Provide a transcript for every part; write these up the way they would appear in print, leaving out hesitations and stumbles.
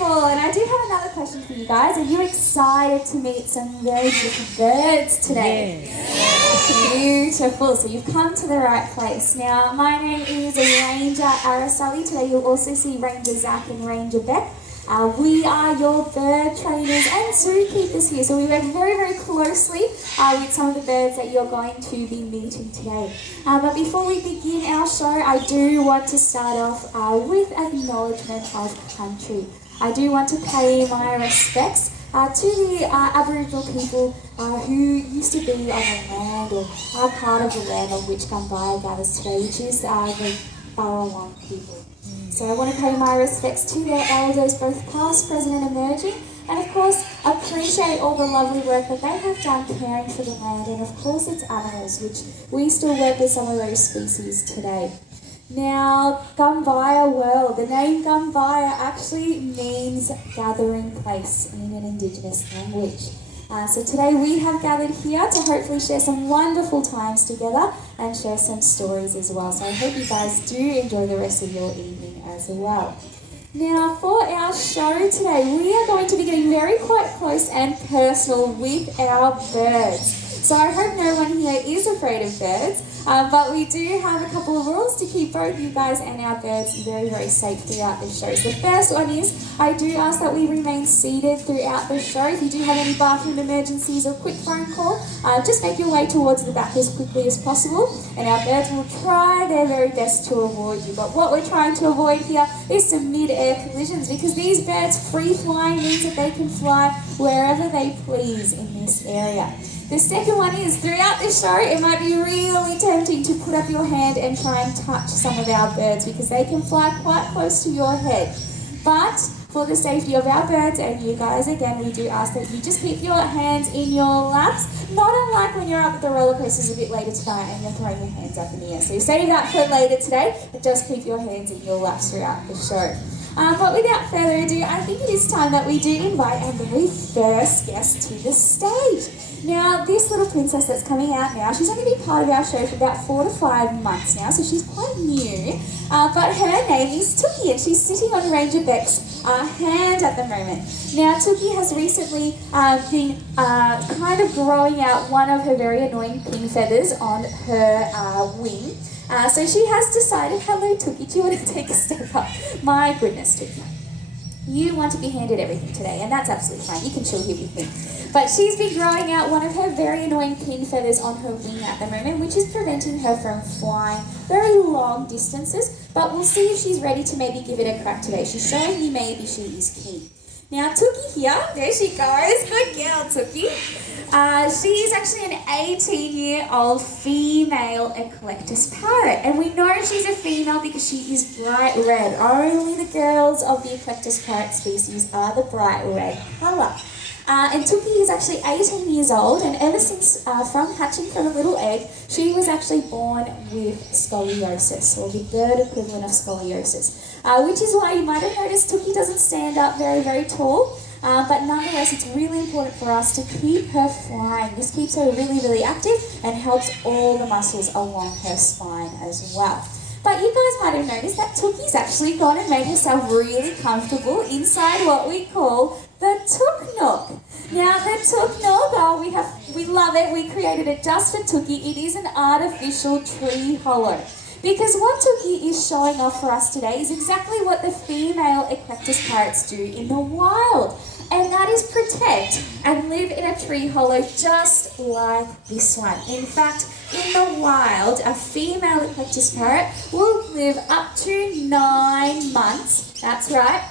Wonderful, and I do have another question for you guys. Are you excited to meet some very beautiful birds today? Yes. Beautiful, so you've come to the right place. Now, my name is Ranger Araceli. Today you'll also see Ranger Zach and Ranger Beck. We are your bird trainers and zookeepers here, so we work very, very closely with some of the birds that you're going to be meeting today. But before we begin our show, I do want to start off with acknowledgement of country. I do want to pay my respects to the Aboriginal people who used to be on the land or are part of the land on which Gumbuya gathers today, which is the Burrawong people. So I want to pay my respects to their elders, both past, present and emerging, and of course appreciate all the lovely work that they have done caring for the land and of course its animals, which we still work with some of those species today. Now, Gumbuya World, the name Gumbuya actually means gathering place in an Indigenous language. So today we have gathered here to hopefully share some wonderful times together and share some stories as well. So I hope you guys do enjoy the rest of your evening as well. Now for our show today, we are going to be getting very quite close and personal with our birds. So I hope no one here is afraid of birds, but we do have a couple of rules to keep both you guys and our birds very, very safe throughout the show. So the first one is, I do ask that we remain seated throughout the show. If you do have any bathroom emergencies or quick phone call, just make your way towards the back as quickly as possible, and our birds will try their very best to avoid you. But what we're trying to avoid here is some mid-air collisions, because these birds free flying means that they can fly wherever they please in this area. The second one is, throughout this show, it might be really tempting to put up your hand and try and touch some of our birds because they can fly quite close to your head. But for the safety of our birds and you guys, again, we do ask that you just keep your hands in your laps, not unlike when you're up at the roller coasters a bit later tonight and you're throwing your hands up in the air. So save that for later today, but just keep your hands in your laps throughout the show. But without further ado, I think it is time that we do invite our very first guest to the stage. Now, this little princess that's coming out now, she's only been part of our show for about 4 to 5 months now, so she's quite new. But her name is Tookie, and she's sitting on Ranger Beck's hand at the moment. Now, Tookie has recently been kind of growing out one of her very annoying pin feathers on her wing. So she has decided, hello Tookie, do you want to take a step up? My goodness, Tookie. You want to be handed everything today, and that's absolutely fine. You can chill here with me. But she's been growing out one of her very annoying pin feathers on her wing at the moment, which is preventing her from flying very long distances. But we'll see if she's ready to maybe give it a crack today. She's showing me maybe she is keen. Now, Tookie here, there she goes. Good girl, Tookie. She is actually an 18-year-old female eclectus parrot. And we know she's a female because she is bright red. Only the girls of the eclectus parrot species are the bright red colour. And Tookie is actually 18 years old, and ever since from hatching from a little egg, she was actually born with scoliosis, or the bird equivalent of scoliosis. Which is why you might have noticed Tookie doesn't stand up very, very tall. But nonetheless, it's really important for us to keep her flying. This keeps her really, really active and helps all the muscles along her spine as well. But you guys might have noticed that Tookie's actually gone and made herself really comfortable inside what we call the Took Nook. Now, the Took Nook, we love it. We created it just for Tookie. It is an artificial tree hollow. Because what Tookie is showing off for us today is exactly what the female eclectus parrots do in the wild. And that is protect and live in a tree hollow just like this one. In fact, in the wild, a female eclectus parrot will live up to 9 months, that's right,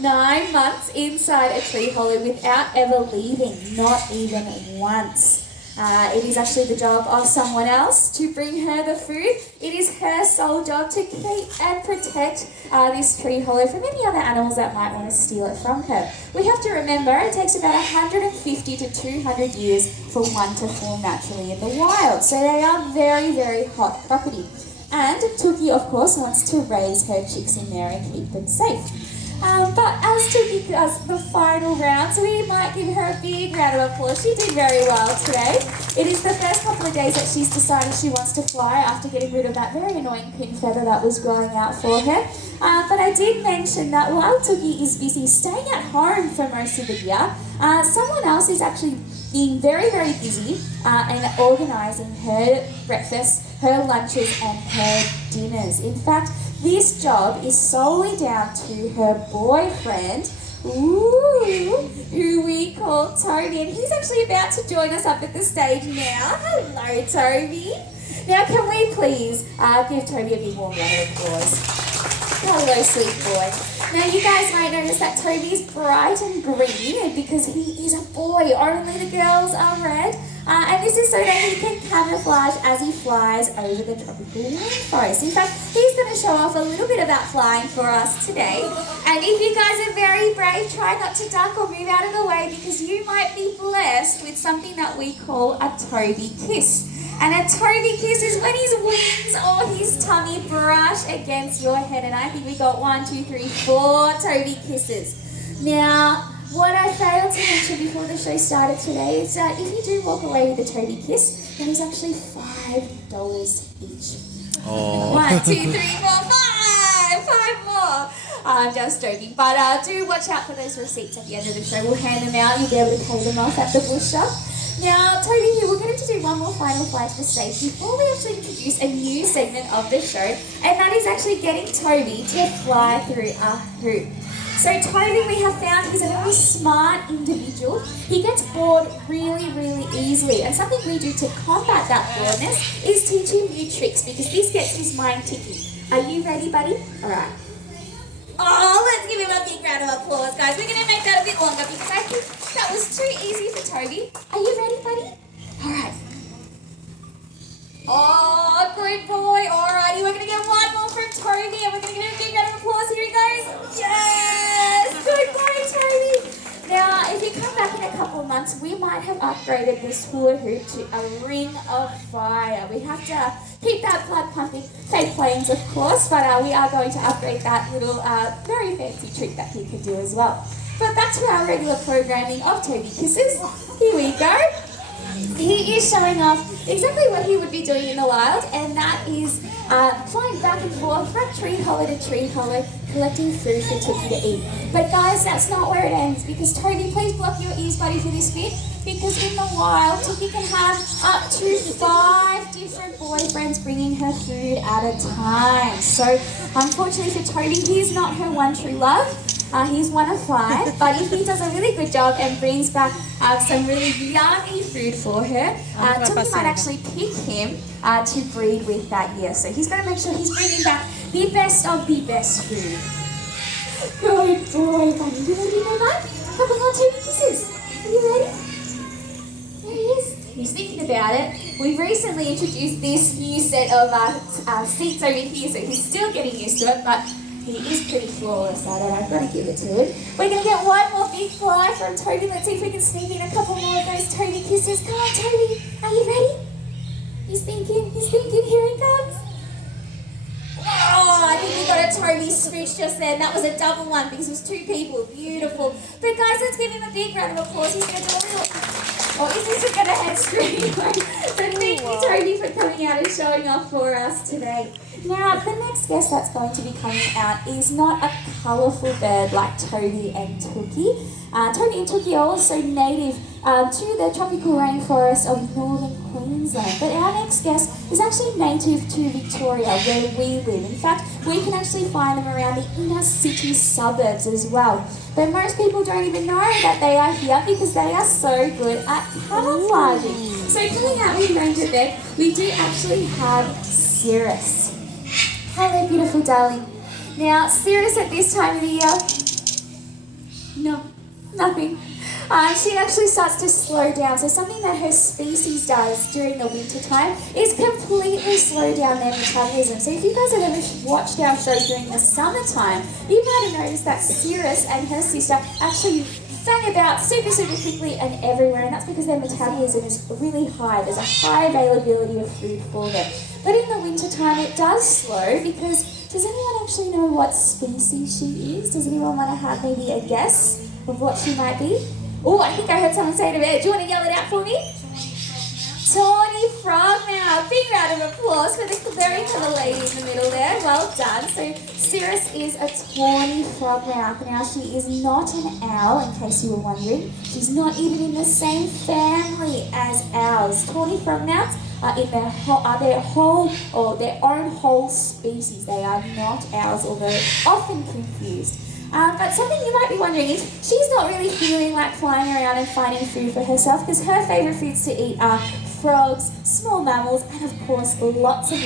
9 months inside a tree hollow without ever leaving, not even once. It is actually the job of someone else to bring her the food. It is her sole job to keep and protect this tree hollow from any other animals that might want to steal it from her. We have to remember it takes about 150 to 200 years for one to form naturally in the wild. So they are very, very hot property. And Tookie, of course, wants to raise her chicks in there and keep them safe. But as Tookie does the final round, so we might give her a big round of applause. She did very well today. It is the first couple of days that she's decided she wants to fly after getting rid of that very annoying pin feather that was growing out for her. But I did mention that while Tookie is busy staying at home for most of the year, someone else is actually being very, very busy and organising her breakfast, her lunches and her dinners. In fact, this job is solely down to her boyfriend, who we call Toby, and he's actually about to join us up at the stage now. Hello, Toby. Now, can we please give Toby a big warm round of applause? Hello, sweet boy. Now, you guys might notice that Toby's bright and green because he is a boy. Only the girls are red. And this is so that he can camouflage as he flies over the tropical rainforest. In fact, he's going to show off a little bit about flying for us today. And if you guys are very brave, try not to duck or move out of the way because you might be blessed with something that we call a Toby kiss. And a Toby kiss is when his wings or his tummy brush against your head. And I think we got 1, 2, 3, 4 Toby kisses. Now, what I failed to mention before the show started today is that if you do walk away with a Toby kiss, then it's actually $5 each. Oh. 1, 2, 3, 4, 5! 5 more! I'm just joking. But do watch out for those receipts at the end of the show. We'll hand them out. You'll be able to pay them off at the bush shop. Now, Toby here, we're going to do one more final fly to the stage before we actually introduce a new segment of the show, and that is actually getting Toby to fly through a hoop. So Toby, we have found he's a very smart individual. He gets bored really, really easily, and something we do to combat that boredness is teach him new tricks because this gets his mind ticking. Are you ready, buddy? All right. Oh, let's give him a big round of applause, guys. We're going to make that a bit longer because I think that was too easy for Toby. Are you ready, buddy? All right. Oh, good boy. Alrighty, we're going to get one more from Toby and we're going to give him a big round of applause. Here he goes. Yes! Good boy, Toby. Now, if you come back in a couple of months, we might have upgraded this hula hoop to a ring of fire. We have to keep that blood pumping. Fake planes, of course, but we are going to upgrade that little very fancy trick that he can do as well. But back to our regular programming of Toby Kisses. Here we go. He is showing off exactly what he would be doing in the wild, and that is flying back and forth from tree hollow to tree hollow, collecting food for Tookie to eat. But guys, that's not where it ends, because Toby, please block your ears, buddy, for this bit, because in the wild, Tookie can have up to 5 different boyfriends bringing her food at a time. So, unfortunately for Toby, he's not her one true love. He's one of 5, but if he does a really good job and brings back some really yummy food for her, Tookie might actually pick him to breed with that year. So he's going to make sure he's bringing back the best of the best food. Good boy, buddy. You ready to go back? Couple more Toby kisses. Are you ready? There he is. He's thinking about it. We've recently introduced this new set of seats over here, so he's still getting used to it, but he is pretty flawless at it. I've got to give it to him. We're going to get one more big fly from Toby. Let's see if we can sneak in a couple more of those Toby kisses. Come on, Toby. Are you ready? He's thinking. Here he comes. Oh, I think we got a Toby smooch just then. That was a double one because it was 2 people. Beautiful. But guys, let's give him a big round of applause. He's going to do a little... Oh, this isn't going to head straight away. So thank you, Toby, for coming out and showing off for us today. Now, the next guest that's going to be coming out is not a colourful bird like Toby and Tookie. Toby and Tookie are also native to the tropical rainforest of northern Queensland. But our next guest is actually native to Victoria, where we live. In fact, we can actually find them around the inner city suburbs as well. But most people don't even know that they are here because they are so good at camouflaging. So coming out with Ranger Bed, we do actually have Cirrus. Hello, beautiful darling. Now, Cirrus at this time of the year, no, nothing. She actually starts to slow down. So something that her species does during the winter time is completely slow down their metabolism. So if you guys have ever watched our show during the summertime, you might have noticed that Cirrus and her sister actually fang about super quickly and everywhere, and that's because their metabolism is really high. There's a high availability of food for them. But in the winter time, it does slow because does anyone actually know what species she is? Does anyone want to have maybe a guess of what she might be? Oh, I think I heard someone say it a bit. Do you want to yell it out for me? Tawny Frog now. Big round of applause for the very clever lady in the middle there. Well done. So Cirrus is a tawny frogmouth. Now she is not an owl, in case you were wondering. She's not even in the same family as owls. Tawny frogmouths are in their own whole species. They are not owls, although often confused. But something you might be wondering is she's not really feeling like flying around and finding food for herself, because her favourite foods to eat are frogs, small mammals, and of course lots of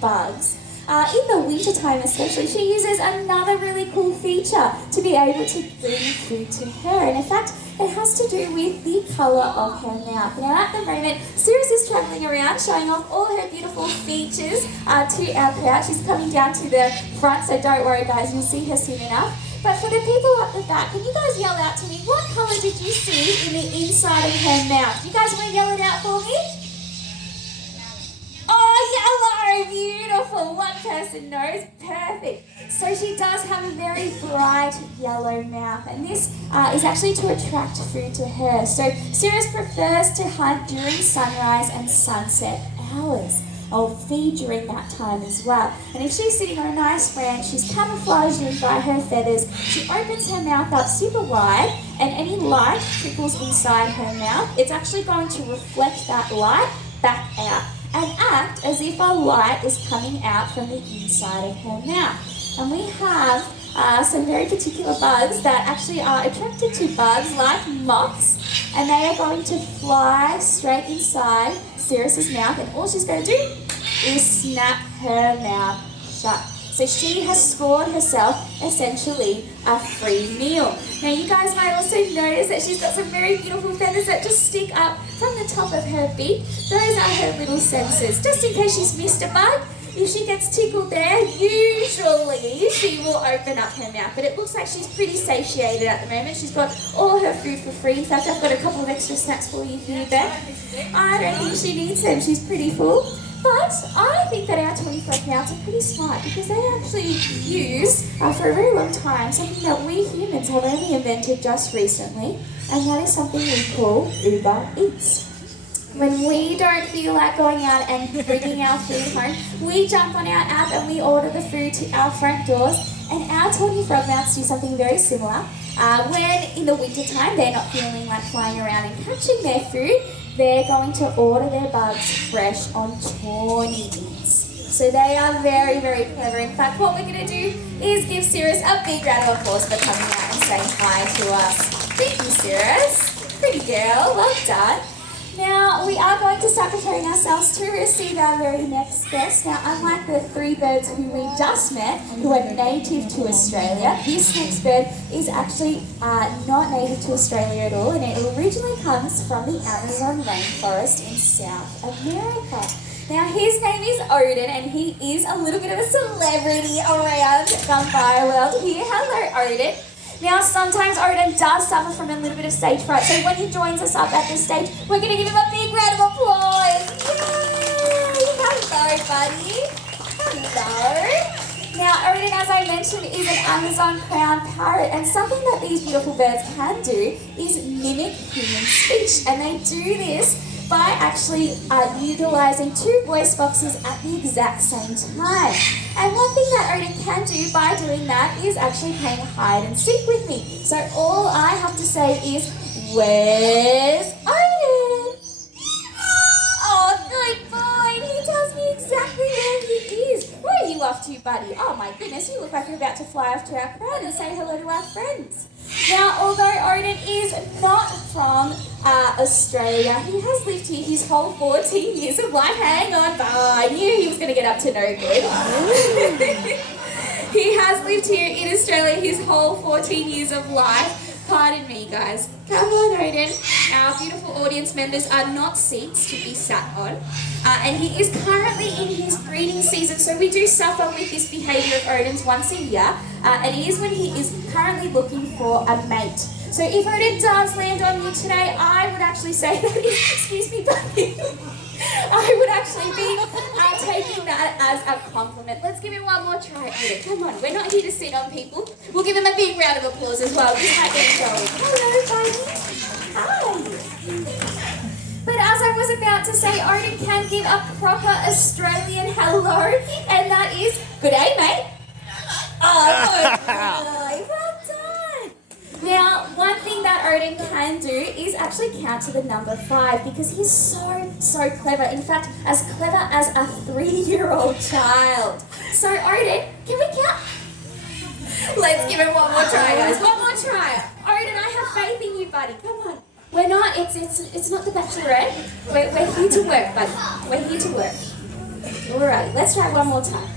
bugs. In the winter time especially, she uses another really cool feature to be able to bring food to her. And in fact, it has to do with the colour of her mouth. Now at the moment, Cirrus is travelling around showing off all her beautiful features to our crowd. She's coming down to the front, so don't worry guys, you'll see her soon enough. But for the people up the back, can you guys yell out to me, what colour did you see in the inside of her mouth? You guys want to yell it out for me? Oh, yellow! Beautiful! One person knows. Perfect. So she does have a very bright yellow mouth, and this is actually to attract food to her. So Cirrus prefers to hunt during sunrise and sunset hours. I'll feed during that time as well. And if she's sitting on a nice branch, she's camouflaged in by her feathers, she opens her mouth up super wide, and any light trickles inside her mouth. It's actually going to reflect that light back out and act as if a light is coming out from the inside of her mouth. And we have some very particular bugs that actually are attracted to bugs like moths, and they are going to fly straight inside Cirrus's mouth, and all she's going to do is snap her mouth shut. So she has scored herself essentially a free meal. Now you guys might also notice that she's got some very beautiful feathers that just stick up from the top of her beak. Those are her little sensors, just in case she's missed a bug. If she gets tickled there, usually she will open up her mouth. But it looks like she's pretty satiated at the moment. She's got all her food for free. In fact, I've got a couple of extra snacks for you here, Ben. I don't think she needs them. She's pretty full. But I think that our 24 mouths are pretty smart, because they actually use, for a very long time, something that we humans have only invented just recently, and that is something we call Uber Eats. When we don't feel like going out and bringing our food home, we jump on our app and we order the food to our front doors, and our tawny frogmouths do something very similar. When in the winter time they're not feeling like flying around and catching their food, they're going to order their bugs fresh on Tawny Eats. So they are very clever. In fact, what we're going to do is give Cirrus a big round of applause for coming out and saying hi to us. Thank you, Cirrus. Pretty girl, well done. Now, we are going to start preparing ourselves to receive our very next guest. Now, unlike the three birds who we just met, who are native to Australia, this next bird is actually not native to Australia at all, and it originally comes from the Amazon rainforest in South America. Now, his name is Odin, and he is a little bit of a celebrity around Gumbuya World here. Hello, Odin. Now, sometimes Odin does suffer from a little bit of stage fright, so when he joins us up at the stage, we're going to give him a big round of applause. Yay! Hello, buddy. Hello. Now, Odin, as I mentioned, is an Amazon crown parrot, and something that these beautiful birds can do is mimic human speech, and they do this by actually utilising two voice boxes at the exact same time. And one thing that Odin can do by doing that is actually playing hide and seek with me. So all I have to say is, where's Odin? Oh, good boy. He tells me exactly where he is. Where are you off to, buddy? Oh my goodness, you look like you're about to fly off to our crowd and say hello to our friends. Now, although Odin is not from Australia, he has lived here his whole 14 years of life. Hang on, I knew he was going to get up to no good. He has lived here in Australia his whole 14 years of life. Pardon me, guys. Come on, Odin. Our beautiful audience members are not seats to be sat on. And he is currently in his breeding season, so we do suffer with this behaviour of Odin's once a year. And it is when he is currently looking for a mate. So if Odin does land on you today, I would actually say that is, excuse me, buddy. I would actually be taking that as a compliment. Let's give him one more try, Odin. Come on, we're not here to sit on people. We'll give him a big round of applause as well. Just like them going. Hello, buddy. Hi. But as I was about to say, Odin can give a proper Australian hello, and that is, good day, mate. Oh, well done. Now, one thing that Odin can do is actually count to the number 5 because he's so clever. In fact, as clever as a 3-year-old child. So, Odin, can we count? Let's give it one more try, guys. One more try. Odin, I have faith in you, buddy. Come on. We're not, it's not the Bachelorette. We're here to work, buddy. We're here to work. Alright, let's try one more time.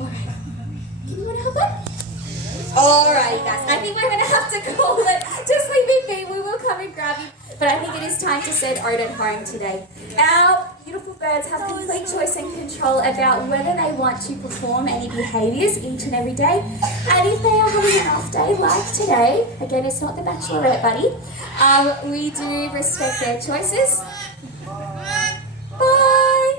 Alright. Can you want to help it? Alrighty, guys. I think we're going to have to call it. Just leave it be. We will come and grab you. But I think it is time to send Odin home today. Our beautiful birds have complete choice and control about whether they want to perform any behaviours each and every day. And if they are having an off day like today, again, it's not the Bachelorette, buddy, we do respect their choices. Bye! Bye!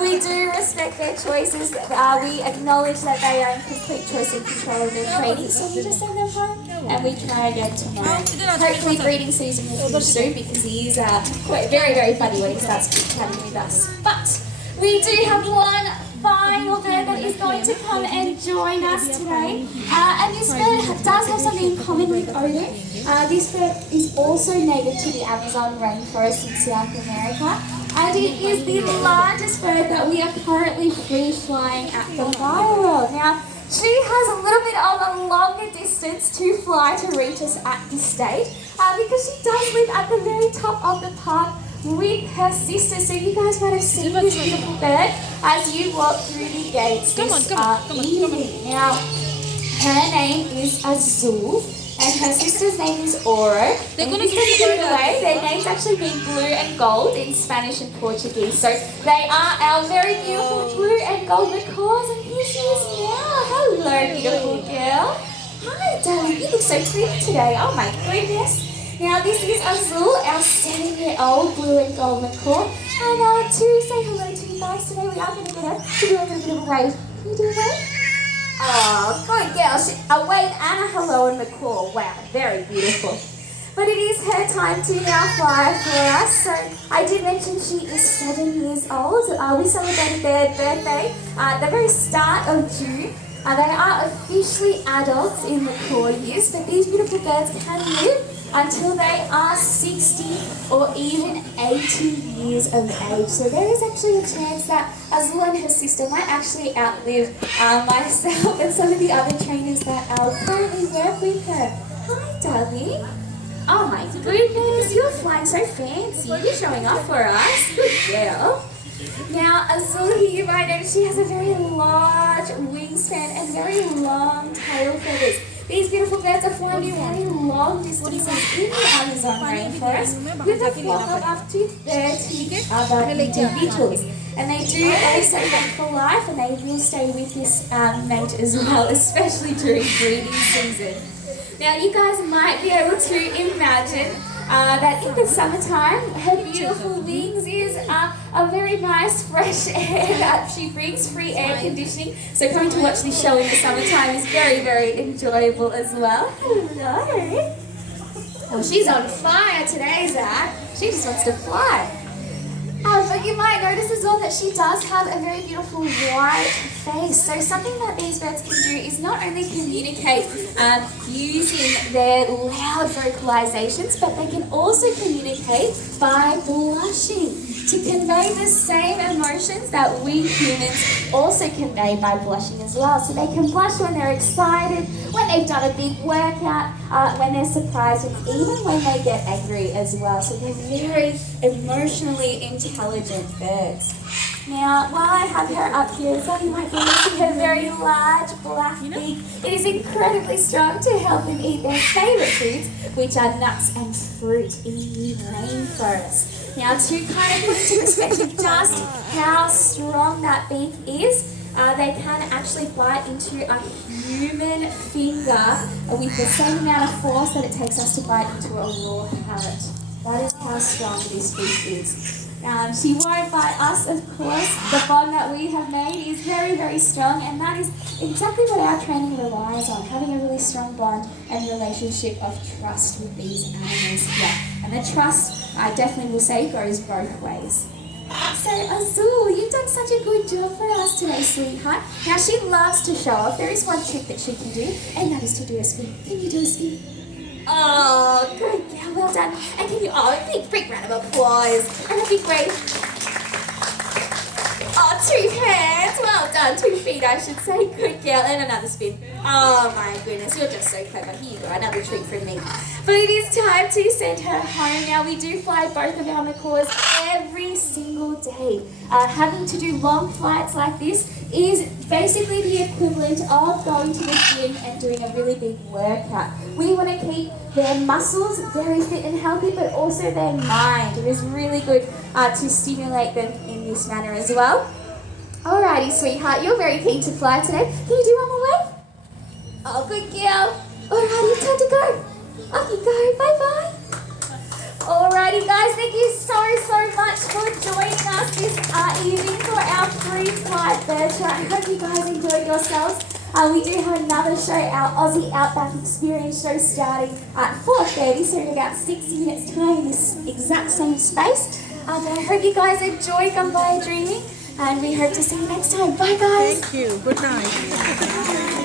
We do respect their choices. We acknowledge that they are in complete choice and control of their training, so we just send them home and we try again tomorrow. Hopefully breeding season will finish soon because he is very funny when he starts chatting with us. But we do have one final bird that is going to come and join us today. And this bird does have something in common with Odin. This bird is also native to the Amazon rainforest in South America. And it is the largest bird that we are currently free flying at Gumbuya World. Now, she has a little bit of a longer distance to fly to reach us at this stage because she does live at the very top of the park with her sister. So you guys might have seen this beautiful bird as you walk through the gates this evening. Now, her name is Azul. And her sister's name is Oro. They're going to give it away. Their names actually mean blue and gold in Spanish and Portuguese. So they are our very beautiful blue and gold macaws. And here she is now. Hello, beautiful girl. Hi, darling. You look so pretty today. Oh my goodness. Now this is Azul, our 7-year-old blue and gold macaw. And to say hello to you guys today, we are going to get her to do a little bit of a wave. Can you do a wave? Oh, good girl. A wave and a hello and macaw. Wow, very beautiful. But it is her time to now fly for us. So I did mention she is 7 years old. We celebrated their birthday at the very start of June. They are officially adults in macaw years, but these beautiful birds can live until they are 60 or even 80 years of age. So there is actually a chance that Azul and her sister might actually outlive myself and some of the other trainers that currently work with her. Hi, darling. Oh my goodness, you're flying so fancy. You're showing off for us. Good girl. Now, Azul here, you might notice she has a very large wingspan and very long tail feathers. These beautiful birds are flying very long distances in the Amazon rainforest with a flock of up to 30 other individuals. And they do also mate for life, and they will stay with this mate as well, especially during breeding season. Now, you guys might be able to imagine that in the summertime, her beautiful wings is a very nice fresh air that she brings, free air conditioning. So coming to watch this show in the summertime is very enjoyable as well. Hello. Oh, she's on fire today, Zach. She just wants to fly. But you might notice as well that she does have a very beautiful white face. So something that these birds can do is not only communicate using their loud vocalizations, but they can also communicate by blushing to convey the same emotions that we humans also convey by blushing as well. So they can blush when they're excited, when they've done a big workout, when they're surprised, and even when they get angry as well. So they're very emotionally intelligent birds. Now, while I have her up here, some of you might be missing her very large black beak. It is incredibly strong to help them eat their favourite foods, which are nuts and fruit in the rainforest. Now, to kind of put into perspective just how strong that beak is, they can actually bite into a human finger with the same amount of force that it takes us to bite into a raw carrot. That is how strong this beak is. She won't bite us, of course. The bond that we have made is very strong, and that is exactly what our training relies on, having a really strong bond and relationship of trust with these animals here. And the trust, I definitely will say, goes both ways. So Azul, you've done such a good job for us today, sweetheart. Now she loves to show off. There is one trick that she can do, and that is to do a spin. Can you do a spin? Oh, good girl, well done. And can you, big round of applause. And a big wave. Oh, 2 hands. Well done. 2 feet, I should say. Good girl. And another spin. Oh, my goodness. You're just so clever. Here you go. Another treat from me. But it is time to send her home. Now, we do fly both of our macaws every single day. Having to do long flights like this is basically the equivalent of going to the gym and doing a really big workout. We want to keep their muscles very fit and healthy, but also their mind. It is really good to stimulate them in this manner as well. Alrighty, sweetheart, you're very keen to fly today. Can you do one more wave? Oh, good girl. Alrighty, time to go. Off you go. Bye-bye. Alrighty, guys, thank you so much for joining us this evening for our free flight bird show. I hope you guys enjoyed yourselves. We do have another show, our Aussie Outback Experience show, starting at 4:30, so in about 60 minutes time in this exact same space. I hope you guys enjoy Gumbuya Dreaming, and we hope to see you next time. Bye, guys. Thank you. Good night.